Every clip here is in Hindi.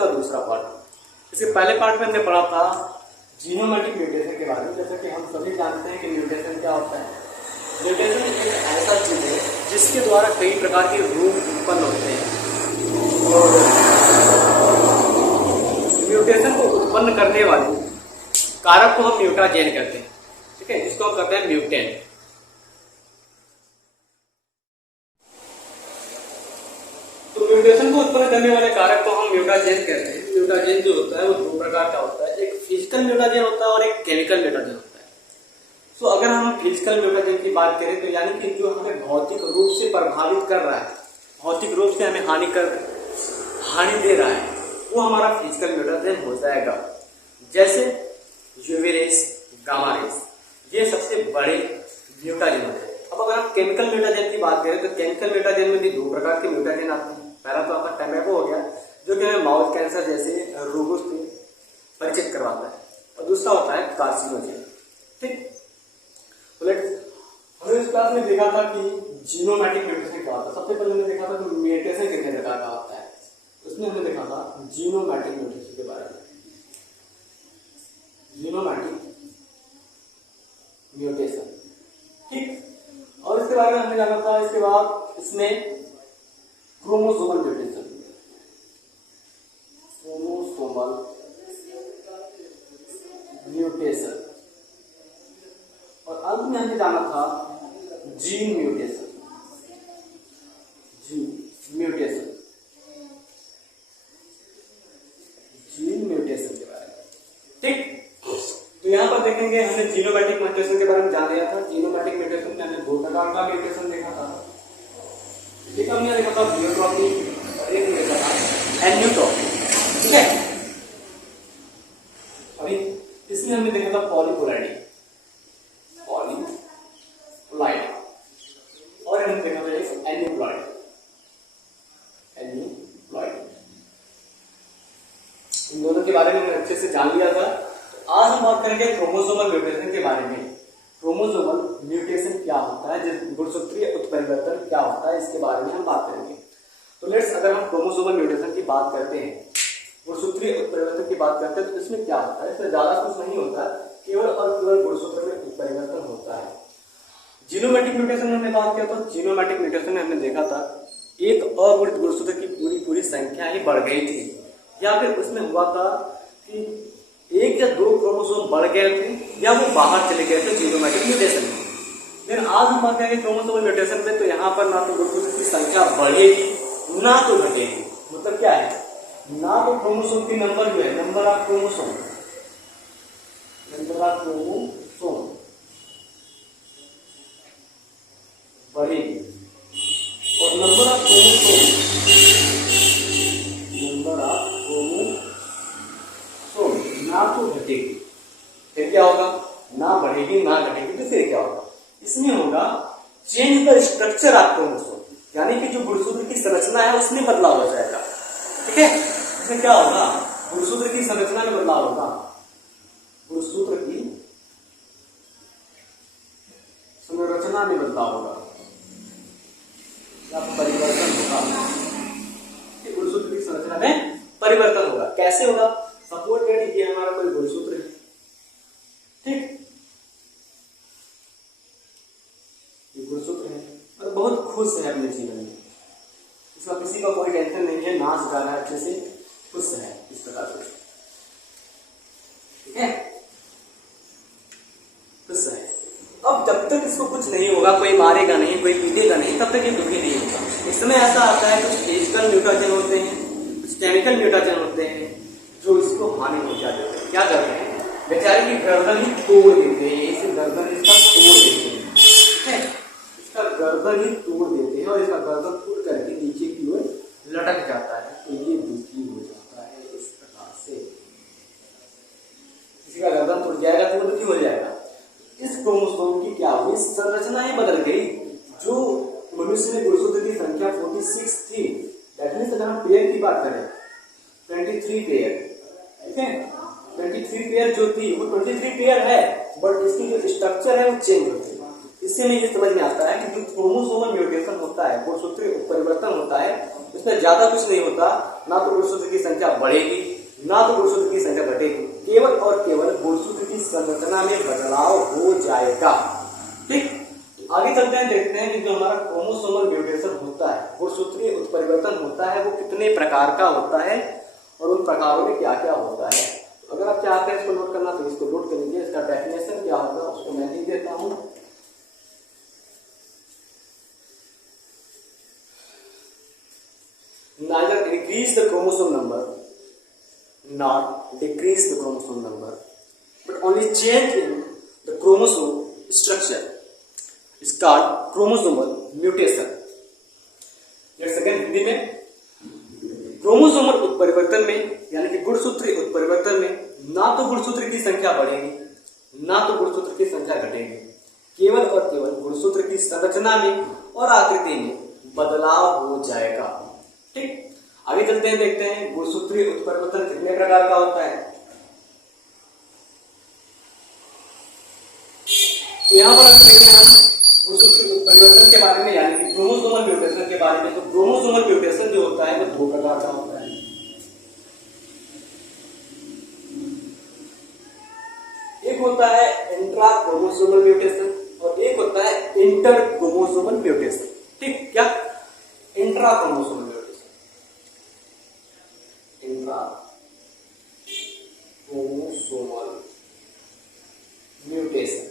का दूसरा पार्ट। इसके पहले पार्ट में हमने पढ़ा था जीनोमैटिक म्यूटेशन के बारे में। जैसे कि हम सभी जानते हैं कि म्यूटेशन क्या होता है। म्यूटेशन एक ऐसा चीज है जिसके द्वारा कई प्रकार के रोग उत्पन्न होते हैं, और म्यूटेशन को उत्पन्न करने वाले कारक को हम म्यूटाजेन कहते हैं, ठीक है, जिसको हम कहते हैं म्यूटेंट। तो म्यूटेशन को उत्पन्न करने वाले कारक को हम म्यूटाजेन कहते हैं। म्यूटाजेन जो होता है वो दो प्रकार का होता है, एक फिजिकल म्यूटाजेन होता है और एक केमिकल म्यूटाजेन होता है। तो अगर हम फिजिकल म्यूटाजेन की बात करें तो यानी कि जो हमें भौतिक रूप से प्रभावित कर रहा है, भौतिक रूप से हमें हानि दे रहा है, वो हमारा फिजिकल म्यूटाजेन हो जाएगा। जैसे यूवी रेस, गामा रेस, ये सबसे बड़े म्यूटाजेन होते हैं। अब अगर हम केमिकल म्यूटाजेन की बात करें तो केमिकल म्यूटाजेन में भी दो प्रकार के म्यूटाजेन आते हैं। पहला तो आपका टैबैको हो गया, जो कि हमें माउथ कैंसर जैसे रोगों से परिचित करवाता है, और दूसरा होता है कार्सिनोजेन। ठीक, तो हमने इस क्लास में देखा था कि जीनोमैटिक म्यूटेशन क्या होता है। सबसे पहले हमने देखा था कि म्यूटेशन कितने प्रकार का होता है, उसमें हमने देखा था जीनोमैटिक म्यूटेशन के बारे में। जीनोमैटिक म्यूटेशन, ठीक, और इसके बारे में हमने जाना था। इसके बाद इसमें क्रोमोसोमल म्यूटेशन, क्रोमोसोमल म्यूटेशन, और अंत में हमने जाना था जीन म्यूटेशन, जीन म्यूटेशन के बारे में। ठीक, तो यहाँ पर देखेंगे हमने जीनोमैटिक म्यूटेशन के बारे में जान लिया था। जीनोमैटिक म्यूटेशन में हमने दो प्रकार का म्यूटेशन देखा था। ठीक है, हमने देखा था प्लियोट्रॉपी और एक देखा था एन्यूट्रॉपी। ठीक है, अभी इसमें हमने देखा था पॉलीपोलैरिटी, और हमने देखा था एक एन्यूप्लॉइड। इन दोनों के बारे में हमने अच्छे से जान लिया था। तो आज हम बात करेंगे क्रोमोसोमल म्यूटेशन के बारे में। क्रोमोसोमल म्यूटेशन क्या होता है, गुणसूत्रीय उत्परिवर्तन क्या होता है, इसके बारे में हम बात करेंगे। तो लेट्स, अगर हम क्रोमोसोमल म्यूटेशन की बात करते हैं, गुणसूत्रीय उत्परिवर्तन की बात करते हैं, तो इसमें क्या होता है? इसमें ज्यादा कुछ नहीं होता, केवल और केवल गुणसूत्र में उत्परिवर्तन होता है। जीनोमैटिक म्यूटेशन में हमने बात किया था। जीनोमैटिक म्यूटेशन में हमने देखा था एक अगुणित गुणसूत्र की पूरी संख्या ही बढ़ गई थी, या फिर उसमें हुआ था कि एक या दो क्रोमोसोम बढ़ गए थे या वो बाहर चले गए थे जीनोमैटिक म्यूटेशन में। लेकिन आज हम बात करेंगे क्रोमोसोमल म्यूटेशन में, तो यहाँ पर ना तो गुणसूत्र की संख्या बढ़ेगी ना तो घटेगी। मतलब क्या है, ना तो क्रोमोसोम की नंबर जो है, नंबर ऑफ क्रोमोसोम बढ़ेगी, और नंबर ऑफ क्रोमोसोम ना तो घटेगी। फिर क्या होगा, ना बढ़ेगी ना घटेगी, तो फिर क्या होगा, इसमें होगा change the structure of chromosome, यानी कि जो गुणसूत्र की संरचना है उसमें बदलाव हो जाएगा। ठीक है, इसमें क्या होगा, गुणसूत्र की संरचना में बदलाव होगा, गुणसूत्र की संरचना में बदलाव होगा या परिवर्तन होगा। गुणसूत्र की संरचना में परिवर्तन होगा। कैसे होगा? सपोज दैट ये हमारा कोई गुणसूत्र है, ठीक, ये गुणसूत्र है और बहुत खुश है अपने जीवन में, इसका किसी का कोई टेंशन नहीं है, नाच गा रहा है, अच्छे से खुश है, इस प्रकार से। ठीक है, खुश है। अब जब तक इसको कुछ नहीं होगा, कोई मारेगा नहीं, कोई पीटेगा नहीं, तब तक ये दुखी नहीं होगा। इस समय ऐसा आता है, कुछ फिजिकल म्यूटेशन होते हैं, कुछ केमिकल म्यूटेशन होते हैं, जो इसको हानि पहुंचा देते हैं। क्या करते हैं, बेचारे की गर्दन ही तोड़ देते हैं, इसे गर्दन इसका तोड़ देते हैं, इसका गर्दन ही तोड़ देते हैं, और इसका गर्दन तोड़ करके नीचे की ओर लटक जाता है, तो ये दुखी हो जाता है। इस प्रकार से किसी का गर्दन टूट जाएगा तो वो दुखी हो जाएगा। इस क्रोमोसोम की क्या हुई, संरचना ही बदल गई। जो मनुष्य में गुणसूत्र की संख्या 46 थी, दैट मींस अगर हम पेयर की बात करें 23 पेयर, ठीक है, 23 पेयर जो थी वो 23 पेयर है, बट इसकी जो स्ट्रक्चर है वो चेंज होती है। इससे हमें ये समझ में आता है कि जो क्रोमोसोमल म्यूटेशन होता है, गुणसूत्रीय परिवर्तन होता है, उसमें ज्यादा कुछ नहीं होता, ना तो गुणसूत्र की संख्या बढ़ेगी ना तो गुणसूत्र की संख्या घटेगी, केवल और केवल गुणसूत्र की संरचना में बदलाव हो जाएगा। ठीक, आगे चलते हैं, देखते हैं कि जो हमारा क्रोमोसोमल म्यूटेशन होता है, गुणसूत्रीय उत्परिवर्तन होता है, वो कितने प्रकार का होता है और उन प्रकारों में क्या क्या होता है। अगर आप चाहते हैं इसको नोट करना तो इसको नोट कर लीजिए, इसका डेफिनेशन क्या होगा उसको मैं लिख देता हूं। Neither increase the chromosome number nor decrease the chromosome number, but only change in the chromosome structure is called chromosomal mutation। एक सेकंड, हिंदी में क्रोमोसोमल उत्परिवर्तन में यानी कि गुणसूत्रीय उत्परिवर्तन में ना तो गुणसूत्र की संख्या बढ़ेगी ना तो गुणसूत्र की संख्या घटेगी, केवल और केवल गुणसूत्र की संरचना में और आकृति में बदलाव हो जाएगा। ठीक, आगे चलते हैं, देखते हैं गुणसूत्रीय उत्परिवर्तन कितने प्रकार का होता है। तो यहां पर अगर देखते हैं हम गुणसूत्रीय उत्परिवर्तन के बारे में यानी कि क्रोमोसोमल म्यूटेशन के बारे में, तो क्रोमोसोमल म्यूटेशन जो होता है वो दो प्रकार का होता है। एक होता है इंट्रा क्रोमोसोमल म्यूटेशन और एक होता है इंटर क्रोमोसोमल म्यूटेशन। ठीक, क्या इंट्रा क्रोमोसोमल क्रोमोसोमल म्यूटेशन।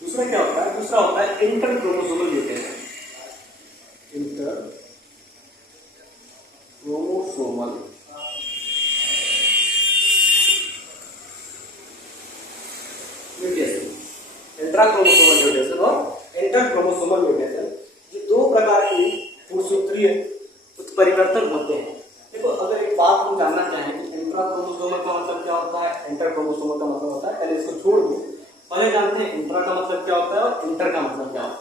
दूसरा क्या होता है, दूसरा होता है inter chromosomal mutation. Inter chromosomal mutation, intra chromosomal mutation और इंटर क्रोमोसोमल म्यूटेशन, ये दो प्रकार की गुणसूत्रीय उत्परिवर्तन होते हैं। देखो, अगर एक बात हम जानना चाहें कि इंट्रा क्रोमोसोमल का मतलब क्या होता है, इंटर क्रोमोसोमल का मतलब होता है, पहले इसको छोड़ दो, पहले जानते हैं इंट्रा का मतलब क्या होता है और इंटर का मतलब क्या होता है।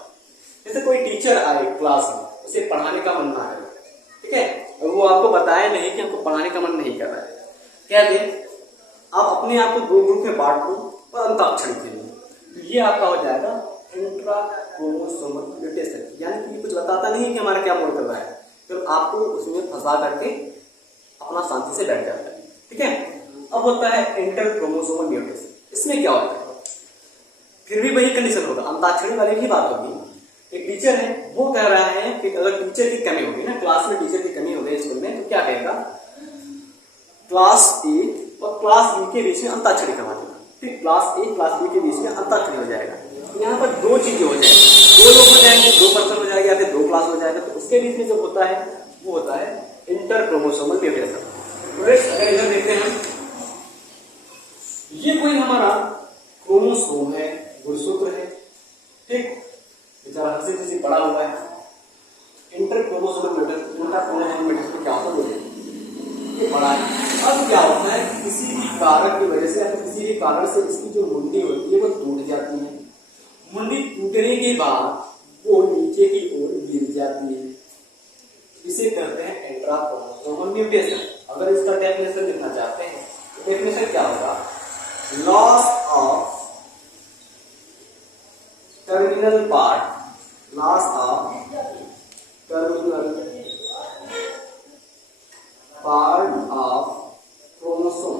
जैसे कोई टीचर आए क्लास में, उसे पढ़ाने का मन ना करे, ठीक है, और वो आपको बताया नहीं कि हमको पढ़ाने का मन नहीं कर रहा है, क्या दे, आप अपने आप को दो ग्रुप में बांट दो और अंताक्षरी खेलो, तो ये आपका हो जाएगा इंट्रा क्रोमोसोमल म्यूटेशन। यानी कि कुछ बताता नहीं है कि हमारा क्या मोड कर रहा है, फिर आपको उसमें फंसा करके अपना शांति से बैठ जाता है। ठीक है, अब होता है इंटर क्रोमोसोमल म्यूटेशन। इसमें क्या होता है, फिर भी वही कंडीशन होगा, अंताक्षरी वाली ही बात होगी। एक टीचर है, वो कह रहा है कि अगर टीचर की कमी होगी ना, क्लास में टीचर की कमी हो गई स्कूल में, तो क्या कहेगा, क्लास ए और क्लास बी के बीच में अंताक्षरी करवा देगा। फिर क्लास ए क्लास बी के बीच में अंताक्षरी हो जाएगा। यहाँ पर दो चीजें हो जाएंगी, दो लोग हो जाएंगे, दो पर्सन हो जाएगा या फिर दो क्लास हो जाएगा, तो उसके बीच में जो होता है वो होता है इंटर क्रोमोसोमल म्यूटेशन। अगर इधर देखते हैं, ये कोई हमारा क्रोमोसोम है, गुणसूत्र है, ठीक, बेचारा हंसी खुशी पड़ा हुआ है। Inter chromosomal mutation, inter chromosomal mutation क्या होता है, ये बड़ा है। अब क्या होता है, किसी भी कारक की वजह से या किसी भी कारण से इसकी जो मुंडी होती है वो टूट जाती है। मुंडी टूटने के बाद वो नीचे की ओर गिर जाती है, इसे कहते हैं इंट्रा क्रोमोसोमल म्यूटेशन। अगर इसका डेफिनेशन लिखना चाहते हैं तो डेफिनेशन क्या होगा, loss of terminal part, loss of terminal part of chromosome,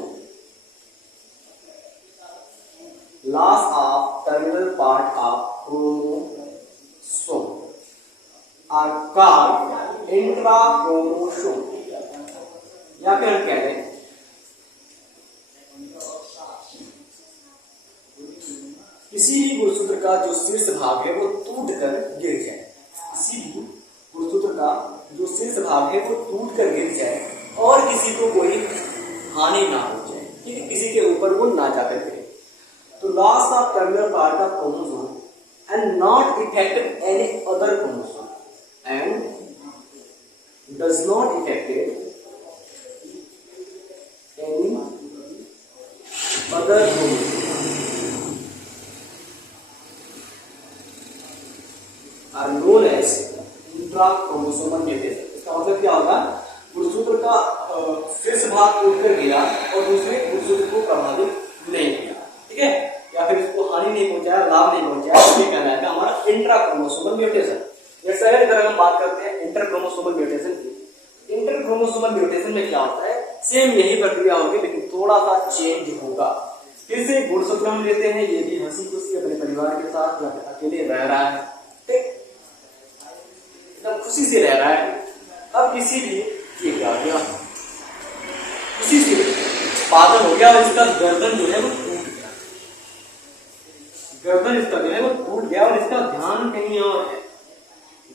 loss of terminal part of chromosome are called intrachromosome। या फिर हम कह दें किसी भी गुणसूत्र का जो शीर्ष भाग है वो टूट कर गिर जाए, किसी भी गुणसूत्र का जो शीर्ष भाग है वो टूट कर गिर जाए और किसी को कोई हानि ना हो जाए, ठीक है, किसी के ऊपर वो ना जाकर गिरे, तो loss of terminal part of chromosome and not affect any other chromosome and does not affect any other chromosome are known as intrachromosomal mutation। इसका मतलब क्या होगा, गुणसूत्र का शीर्ष भाग टूटकर गया और दूसरे गुणसूत्र को प्रभावित नहीं किया, ठीक है, या फिर इसको हानि नहीं पहुंचाया, लाभ नहीं पहुंचाया, ये कहलाएगा हमारा इंट्रा क्रोमोसोमल म्यूटेशन। नेक्स्ट अगर हम बात करते हैं इंटर क्रोमोसोमल म्यूटेशन की। इंटर क्रोमोसोमल म्यूटेशन में क्या होता है, सेम यही प्रक्रिया होगी लेकिन थोड़ा सा चेंज होगा। फिर से गुणसूत्र हम लेते हैं, ये भी हंसी खुशी अपने परिवार के साथ अकेले रह रहा है, ठीक, एकदम खुशी से रह रहा है। अब किसी भी ये क्या हो गया, खुशी से पागल हो गया और इसका गर्दन जो है वो टूट गया, गर्दन इसका जो है वो टूट गया और इसका ध्यान कहीं और है।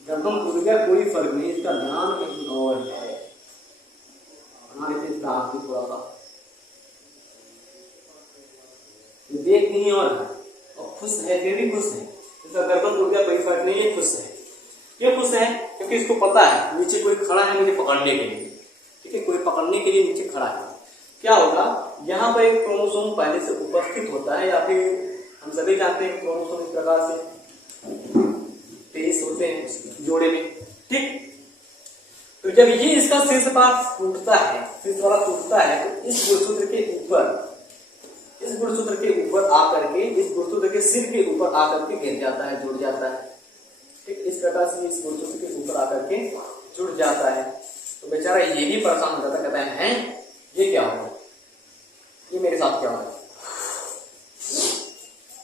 गर्दन टूट गया कोई फर्क नहीं, इसका ध्यान कहीं और है। बना लेते इसका हाथ भी थोड़ा सा, देख नहीं और है और खुश है, फिर भी खुश है। इसका गर्दन टूट गया कोई फर्क नहीं, ये खुश है। ये खुश है क्योंकि इसको पता है नीचे कोई खड़ा है मुझे पकड़ने के लिए, ठीक है, कोई पकड़ने के लिए नीचे खड़ा है। क्या होगा, यहाँ पर एक क्रोमोसोम पहले से उपस्थित होता है, या फिर हम सभी जानते हैं क्रोमोसोम इस प्रकार से 23 होते हैं जोड़े में, ठीक। तो जब ये इसका शीर्ष भाग टूटता है, शीर्ष वाला टूटता है, तो इस गुणसूत्र के ऊपर, इस गुणसूत्र के ऊपर आकर के, इस गुणसूत्र के सिर के ऊपर आकर के गिर जाता है, जुड़ जाता है, ठीक। इस प्रकार से इस गुणसूत्र के ऊपर आकर के जुड़ जाता है। तो बेचारा ये भी परेशान हो जाता, कहता है ये क्या होगा, ये मेरे साथ क्या होगा,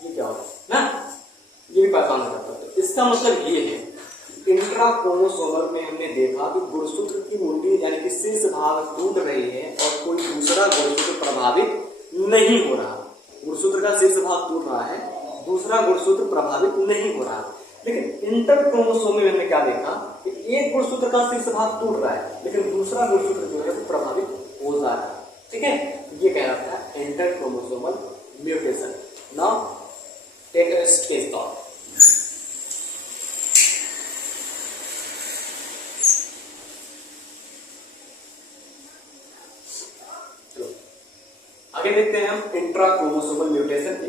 ये क्या होगा ना, ये भी परेशान हो जाता है। तो इसका मतलब ये है, इंट्रा क्रोमोसोमल में हमने देखा कि गुणसूत्र की मुंडी यानी कि शीर्ष भाग टूट रही है और कोई दूसरा गुणसूत्र प्रभावित नहीं हो रहा। गुणसूत्र का शीर्ष भाग टूट रहा है, दूसरा गुणसूत्र प्रभावित नहीं हो रहा। लेकिन इंटर क्रोमोसोम में हमने क्या देखा कि एक गुणसूत्र का शीर्ष भाग टूट रहा है लेकिन दूसरा गुणसूत्र जो है वो प्रभावित हो जा रहा है, ठीक है। ये कह रहा था inter chromosomal mutation. Now take a space thought. आगे देखते हैं हम इंट्रा क्रोमोसोमल म्यूटेशन के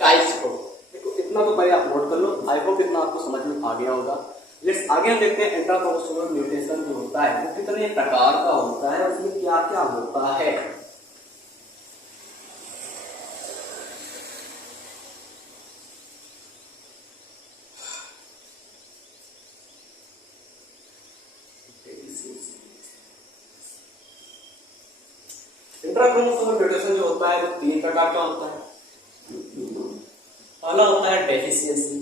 टाइप्स को। देखो इतना तो पहले आप नोट कर लो, आई होप इतना आपको समझ में आ गया होगा। लेट्स आगे हम देखते हैं इंट्रा क्रोमोसोमल म्यूटेशन जो होता है वो कितने प्रकार का होता है, उसमें क्या क्या होता है। इंट्रा क्रोमोसोमल म्यूटेशन जो होता है वो 3 प्रकार का होता है। पहला होता है डेफिशिएंसी,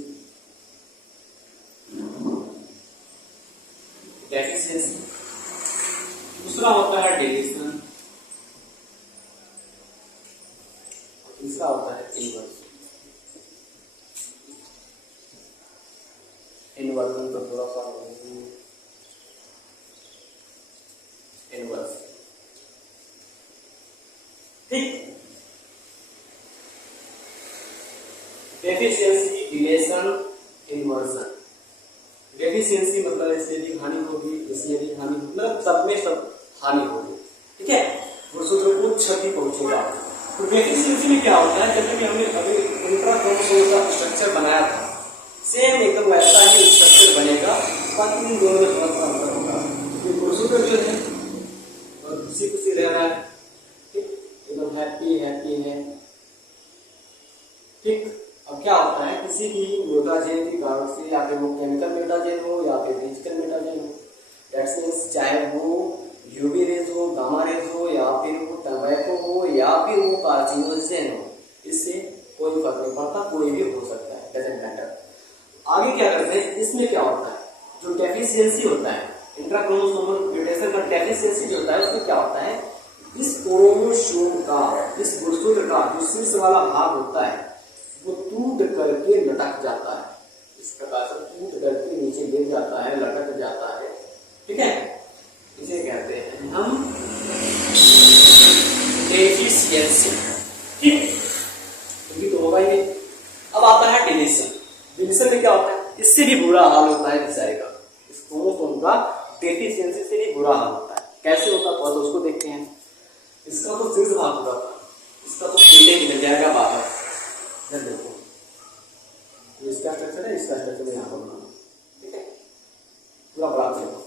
दूसरा होता है डिलीशन, तीसरा होता है इन्वर्जन तो थोड़ा सा इन्वर्स, ठीक। Deficiency, deletion, inversion. डेफिशिएंसी मतलब इससे भी हानि होगी, इससे भी हानि, मतलब सब में सब हानि होगी, ठीक है, गुणसूत्र को क्षति पहुंचेगा। तो डेफिशिएंसी में क्या होता है, जब भी हमने अभी इंट्रा क्रोमोसोम का स्ट्रक्चर बनाया था, सेम एकदम वैसा ही स्ट्रक्चर बनेगा, बाकी इन दोनों में थोड़ा सा अंतर होगा। क्योंकि गुणसूत्र जो है और खुशी खुशी रह रहा है, ठीक, एकदम हैप्पी हैप्पी है, ठीक। अब क्या होता है, किसी भी म्यूटाजेन के कारण से, या फिर वो केमिकल म्यूटाजेन हो या फिर फिजिकल म्यूटाजेन हो, दैट्स मींस चाहे वो यूवी रेज हो, गामा रेज हो, या फिर वो टंबैको हो, या फिर वो कार्सिनोजेन हो, इससे कोई फर्क नहीं पड़ता, कोई भी हो सकता है, डजंट मैटर। आगे क्या करते हैं, इसमें क्या होता है, जो डेफिशिएंसी होता है, इंट्रा क्रोमोसोमल म्यूटेशन का डेफिशिएंसी जो होता है उसमें क्या होता है, इस क्रोमोसोम का, इस गुणसूत्र का जो शीर्ष वाला भाग होता है वो टूट करके लटक जाता है, इस प्रकार से टूट करके नीचे गिर जाता है, लटक जाता है, ठीक है। इसे कहते हैं हम डेफिशिएंसी, ठीक, ये तो होगा ये। अब आता है डिलीशन। डिलीशन में क्या होता है, इससे भी बुरा हाल होता है बेचारे का, इस क्रोमोसोम का डेफिशिएंसी से भी बुरा हाल होता है। कैसे होता है तो उसको देखते हैं। इसका तो शीर्ष भाग होगा, इसका तो पीछे मिल जाएगा बाहर, देखो इसका स्ट्रक्चर है, इसका स्ट्रक्चर यहाँ पर बनाना, ठीक है, पूरा बराबर है।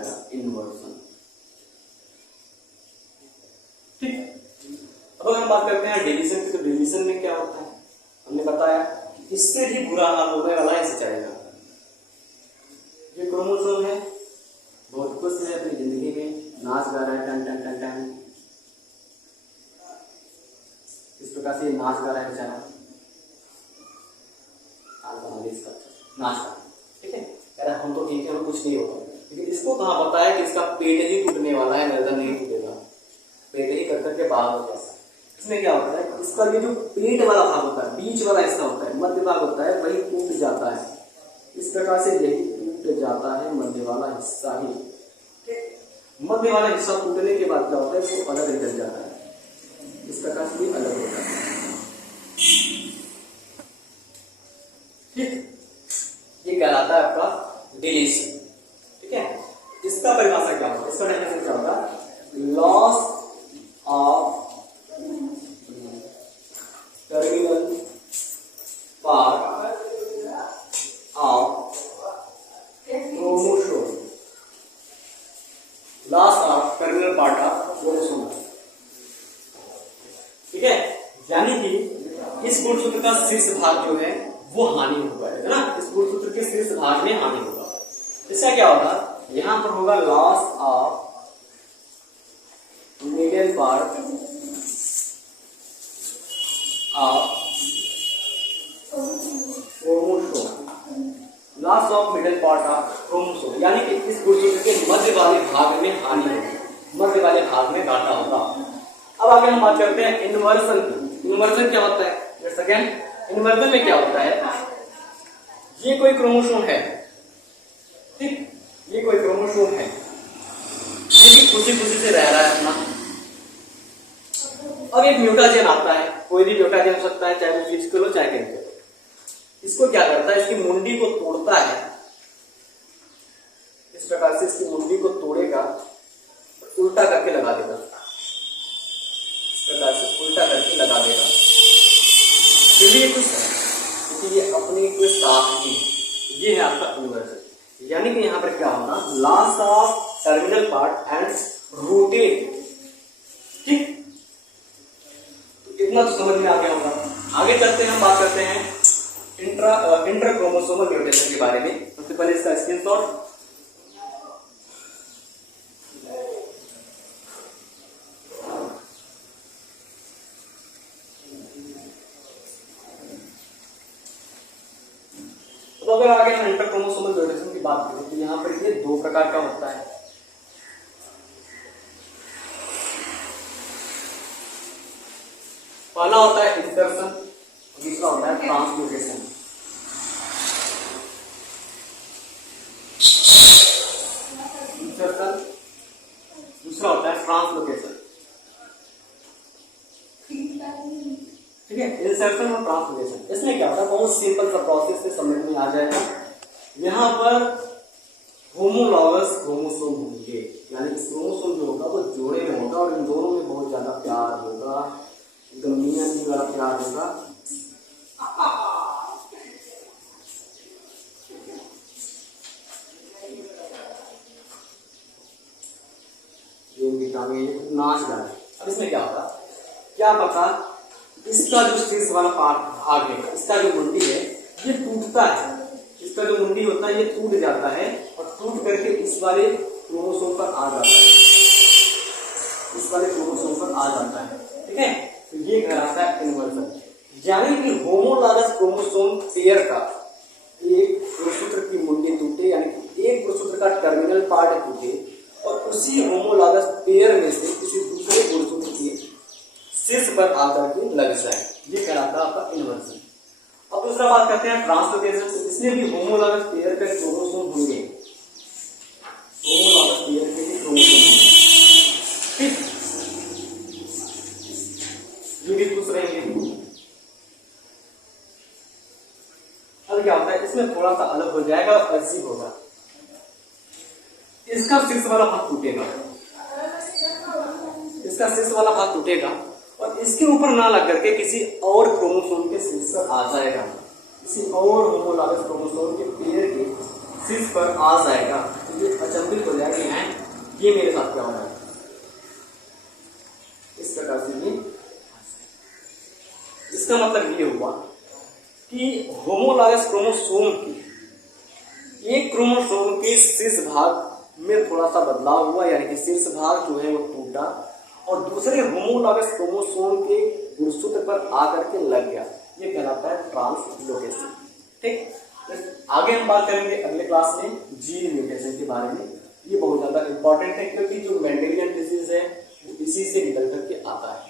जाएगा इन्वर्सन। ठीक। अब अगर हम बात करते हैं डिवीजन की, तो डिवीजन में क्या होता है, हमने बताया कि इससे भी बुरा हाल होने वाला है, ऐसे चलेगा। ये क्रोमोसोम है, बहुत खुश है अपनी जिंदगी में, नाच गा रहा है टन टन टन टन, इस प्रकार से नाच गा रहा है बेचारा, नाच गा, ठीक है, कह रहा हम तो ठीक है, हम कुछ नहीं होगा, लेकिन इसको कहाँ पता है कि इसका पेट ही टूटने वाला है, गर्दन नहीं टूटेगा, पेट ही कर करके बाहर हो जाता है। इसमें क्या होता है, इसका ये जो पेट वाला भाग होता है, बीच वाला हिस्सा होता है, मध्य भाग होता है, वही टूट जाता है। इस प्रकार से यही टूट जाता है मध्य वाला हिस्सा ही। मध्य वाला हिस्सा टूटने के बाद क्या होता है, इसको अलग निकल जाता है, इस प्रकार से भी अलग होता है। ठीक, ये कहलाता है आपका डिलीशन। ठीक है, इसका परिभाषा क्या होगा, इसका डेफिनेशन क्या होगा, loss of terminal part of chromosome, loss of terminal part of chromosome. ठीक है, यानी कि इस गुणसूत्र का शीर्ष भाग जो है वो हानि होगा, है ना, इस गुणसूत्र के शीर्ष भाग में हानि होगा। इसका क्या होगा, यहां पर होगा loss of middle part of chromosome, loss of middle part of chromosome, यानी कि इस गुणसूत्र के मध्य वाले भाग में हानि होगी, मध्य वाले भाग में घाटा होगा। अब आगे हम बात करते हैं इन्वर्सन की। इन्वर्सन क्या होता है, सेकेंड, इन्वर्सन में क्या होता है, ये कोई क्रोमोसोम है, ठीक, ये कोई क्रोमोसोम है, ये भी खुशी खुशी से रह रहा है अपना। अब एक म्यूटाजेन आता है, कोई भी म्यूटाजेन हो सकता है, चाहे वो फिजिकल हो चाहे केमिकल। इसको क्या करता है, इसकी मुंडी को तोड़ता है, इस प्रकार से इसकी मुंडी को तोड़ेगा, उल्टा करके लगा देगा, इस प्रकार से उल्टा करके लगा देगा। फिर भी ये कुछ है, क्योंकि ये अपने को साफ ही, ये है आपका इन्वर्सन। यानी कि यहां पर क्या होगा, loss of terminal part and rooted. ठीक, तो इतना तो समझ में आ गया होगा। आगे चलते हैं, हम बात करते हैं इंट्रा क्रोमोसोमल म्यूटेशन के बारे में। सबसे पहले इसका स्क्रीनशॉट, तो अगर आगे हम इंटर क्रोमोसोमल म्यूटेशन की बात करें तो यहाँ पर ये दो प्रकार का होता है। पहला होता है इंसर्शन, दूसरा होता है ट्रांसलोकेशन। इंसर्शन, दूसरा होता है ट्रांसलोकेशन। ठीक है, इंसर्शन और ट्रांसलोकेशन, इसमें क्या होता है, बहुत सिंपल सा प्रोसेस से समझ में आ जाएगा। यहाँ पर होमोलॉगस क्रोमोसोम होंगे, यानी क्रोमोसोम जो होगा वो जोड़े में होगा और इन दोनों में बहुत ज्यादा प्यार होगा, एकदम मियां बीवी वाला प्यार होगा। ये नाच गा रहा है। अब इसमें क्या होगा, क्या पता इसका जो शीर्ष वाला पार्ट भाग है, इसका जो मुंडी है ये टूटता है, इसका जो मुंडी होता है ये टूट जाता है और टूट करके इस वाले क्रोमोसोम पर आ जाता है, इस वाले क्रोमोसोम पर आ जाता है। ठीक है, तो ये कहलाता है इन्वर्सन। यानी कि होमोलॉगस क्रोमोसोम पेयर का एक गुणसूत्र की मुंडी टूटे, यानी कि एक गुणसूत्र का टर्मिनल पार्ट टूटे और उसी होमोलॉगस पेयर में से किसी दूसरे गुणसूत्र के शीर्ष पर आकर के लग जाए, ये कहलाता है आपका इन्वर्सन। अब दूसरा बात करते हैं ट्रांसलोकेशन। इसमें भी होमोलॉगस पेयर के क्रोमोसोम होंगे, होमोलॉगस पेयर के भी क्रोमोसोम होंगे। ठीक, ये भी खुश रहेंगे। अब क्या होता है, इसमें थोड़ा सा अलग हो जाएगा और अजीब होगा। इसका शीर्ष वाला भाग टूटेगा, इसका शीर्ष वाला भाग टूटेगा और इसके ऊपर ना लग करके किसी और क्रोमोसोम के शीर्ष पर आ जाएगा, किसी और होमोलॉगस क्रोमोसोम के पेयर के सिस पर आ जाएगा तो ये अचंभित हो जाएगा कि हैं ये मेरे साथ क्या हो रहा है, इस प्रकार से ये। इसका मतलब ये हुआ कि होमोलॉगस क्रोमोसोम की एक क्रोमोसोम के शीर्ष भाग में थोड़ा सा बदलाव हुआ, यानी कि शीर्ष भाग जो है वो टूटा और दूसरे होमोलॉगस क्रोमोसोम के गुणसूत्र पर आकर के लग गया, ये कहलाता है ट्रांसलोकेशन। ठीक, आगे हम बात करेंगे अगले क्लास में जीन म्यूटेशन के बारे में। ये बहुत ज्यादा इंपॉर्टेंट है क्योंकि जो मेंडेलियन डिजीज है इसी से निकल करके आता है।